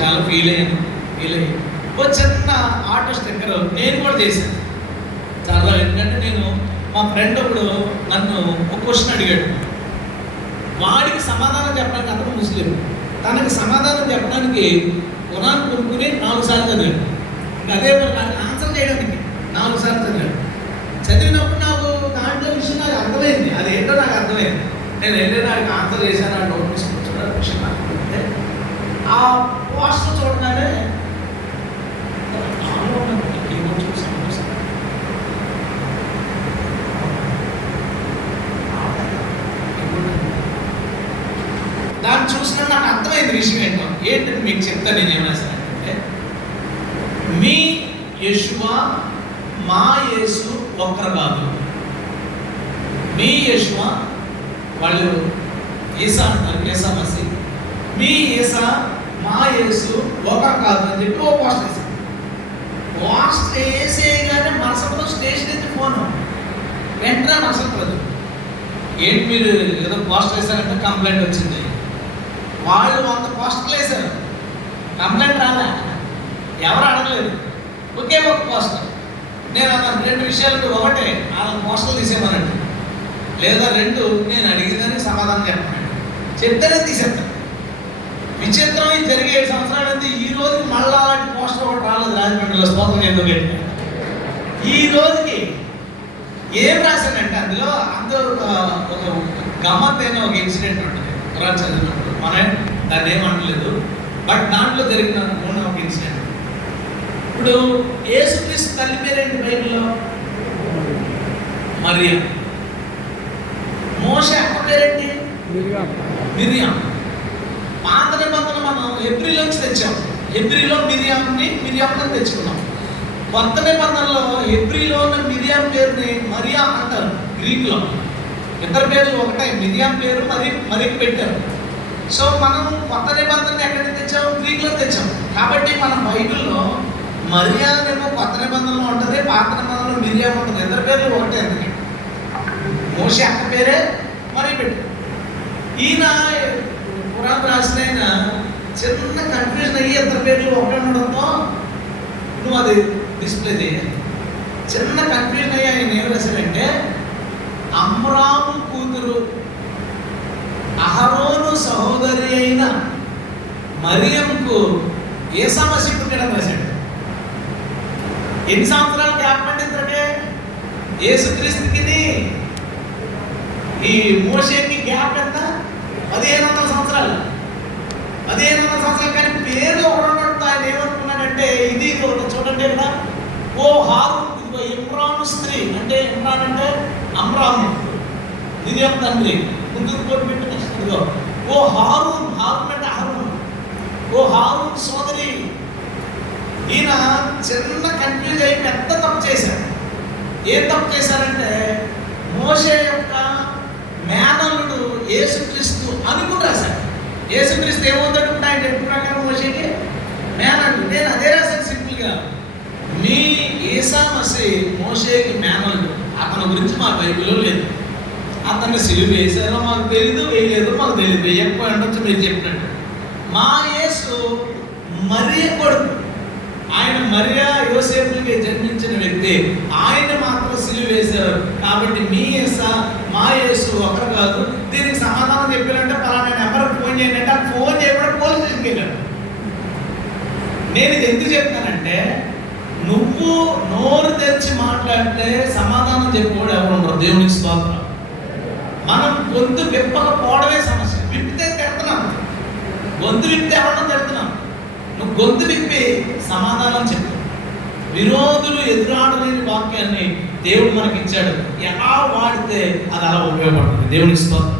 చాలా ఫీల్ అయ్యి ఓ చిన్న ఆటో స్టిక్కర్ నేను కూడా చేశాను చాలా. ఎందుకంటే నేను మా ఫ్రెండ్ ఒకడు నన్ను ఒక క్వశ్చన్ అడిగాడు, వాడికి సమాధానం చెప్పడానికి అతను ముస్లిం, తనకి సమాధానం చెప్పడానికి ఖురాన్ కొనుక్కుని 4 సార్లు చదివాడు. ఇంకా అదే ఆన్సర్ చేయడానికి 4 సార్లు చదివాడు. చదివినప్పుడు నాకు దాంట్లో విషయం నాకు అర్థమైంది, అది ఏంటో నాకు అర్థమైంది. నేను వెళ్ళి ఆన్సర్ చేశాను, ఆ నోట్ తీసుకొచ్చాను విషయం నాకు అర్థమైంది. ఆ పోస్టర్ చూడగానే దాన్ని చూసిన నాకు అర్థమైంది విషయం ఏంటంటే మీకు చెప్తాను. నేను ఏమైనా సరే మీ యెషువా మా యేసు ఒక్కరు కాదు. మీ యెషువా వాళ్ళు యేసా అంటారు, యేసా మసీ. మీ యేసా మా యేసు ఒకరు కాదు అని చెప్పి ఓ పోస్టర్ వేసాను. పోస్టర్ వేసేయగానే మరుసటి స్టేషన్ అయితే ఫోను వెంటనే మరుసటి రోజు ఏంటి మీరు ఏదో పోస్టర్ వేసారంటే కంప్లైంట్ వచ్చింది. వాళ్ళు 100 పోస్టర్లు వేశారు, కంప్లైంట్ రాలే, ఎవరు అడగలేదు, ఒకే ఒక పోస్టర్. నేను అన్నాను 2 విషయాలు, ఒకటే వాళ్ళ పోస్టర్లు తీసేమనండి, లేదా 2 నేను అడిగిందని సమాధానం చెప్పనండి. చెప్తేనే తీసేస్తాను. విచిత్రం ఇది జరిగే 7 సంవత్సరాలు అయితే ఈ రోజుకి మళ్ళీ అలాంటి పోస్టర్ ఒకటి రాలేదు రాజమండ్రిలో. స్తోత్రం ఏదో పెట్టి ఈ రోజుకి ఏం రాశానంటే అందులో ఒక గమ్మత్తైన ఒక ఇన్సిడెంట్ ఉంటుంది ఖురాన్ చదివినప్పుడు. మనం దాన్ని ఏమంటలేదు, బట్ దాంట్లో జరిగిన ఒక ఇన్సిడెంట్. ఇప్పుడు యేసుక్రీస్తు తల్లి పేరేంటి బైబిల్లో? మరియా. మోషే అక్క పేరేంటి? మిరియాం. పాత నిబంధన మనం హెబ్రీలో నుంచి తెచ్చాం. హెబ్రీలో మిరియాం తెచ్చుకున్నాం. కొత్త నిబంధనలో హెబ్రీలో ఉన్న మిరియాం పేరుని మరియా అంటారు గ్రీక్లో. ఇద్దరు పేర్లు ఒకటే, మిరియాం పేరు మరి పెట్టారు. సో మనం కొత్త నిబంధనలు ఎక్కడికి తెచ్చాం? గ్రీక్లో తెచ్చాం. కాబట్టి మన బైబిల్లో మరియా ఏమో కొత్త నిబంధనలో ఉంటుంది, పాత నిబంధనలో మిరియాం ఉంటుంది. ఇద్దరు పేర్లు ఒకటే. ఎందుకంటే మోషే అక్క పేరే మరి పెట్టారు. ఈయన ఖురాన్ రాసిన చిన్న కన్ఫ్యూజన్ అయ్యి ఇద్దరు పేర్లు ఒకటే ఉండడంతో నువ్వు అది డిస్ప్లే చేయాలి. చిన్న కన్ఫ్యూజన్ అయ్యి ఆయన ఏం రాశాడంటే, అమ్రాము కూతురు అహరోను సహోదరి అయిన మరియంకు యేసా మసీహు పుట్టాడని రాశాడు. ఎన్ని సంవత్సరాలు గ్యాప్ పట్టిందంటే యేసుక్రీస్తుకి ఈ మోషేకి గ్యాప్ ఎంత? 1500 సంవత్సరాలు. 1500 సంవత్సరాలు. కానీ పేరు ఒకటి ఆయన ఏమనుకున్నాడంటే ఇది ఒకటి చూడండి కదా, ఓ హారూన్, ఇదిగో ఇమ్రాను స్త్రీ అంటే ఇమ్రాన్ అంటే అమ్రాము, మిరియాం తండ్రి, ముందుకు కోటి పెట్టిన ఇదిగో ఓ హారూన్ అంటే అహరోన్, ఓ హారూన్ సోదరి. ఈయన చిన్న కన్ఫ్యూజ్ అయి పెద్ద తప్పు చేశారు. ఏం తప్పు చేశారంటే మోషే యొక్క మేనల్లుడు యేసుక్రీస్తు అనుకుని రాశారు. యేసుక్రీస్తు ఏమవుతాడు ఆయన చెప్పిన ప్రకారం మోషేకి మేనల్లుడు. నేను అదే రాశాను సింపుల్గా, మీ యేసా మసీహు మోషేకి మేనల్లుడు. అతని గురించి మా బైబిల్లో లేదు. అతన్ని సిలువ వేశారో మాకు తెలీదు, వేయలేదు మాకు తెలియదు, వేయకపోయి ఉండొచ్చు మీరు చెప్పినట్టు. మా యేసు మరియ కొడుకు, ఆయన మరియా యోసేపుకి జన్మించిన వ్యక్తి, ఆయన మాత్రం సిలువ వేశారు. కాబట్టి మీ యేసా మా యేసు ఒకరు కాదు. దీనికి సమాధానం చెప్పారంటే పలానా నెంబర్కి ఫోన్ చేయండి అంటే ఆ ఫోన్ చేయకుండా పోలీస్ స్టేషన్కి వెళ్ళాడు. నేను ఇది ఎందుకు చెప్తానంటే, నువ్వు నోరు తెరిచి మాట్లాడితే సమాధానం చెప్పేవాడు ఎవరు ఉండరు. దేవునికి స్తోత్రం. మనం గొంతు విప్పకపోవడమే సమస్య. విప్పితే తిడుతున్నాం, గొంతు విప్పితే ఎవరన్నా తిడుతున్నాం. నువ్వు గొంతు విప్పి సమాధానం చెప్పు. విరోధులు ఎదురాడలేని వాక్యాన్ని దేవుడు మనకి ఇచ్చాడు. ఎలా వాడితే అది అలా ఉపయోగపడుతుంది. దేవునికి స్తోత్రం.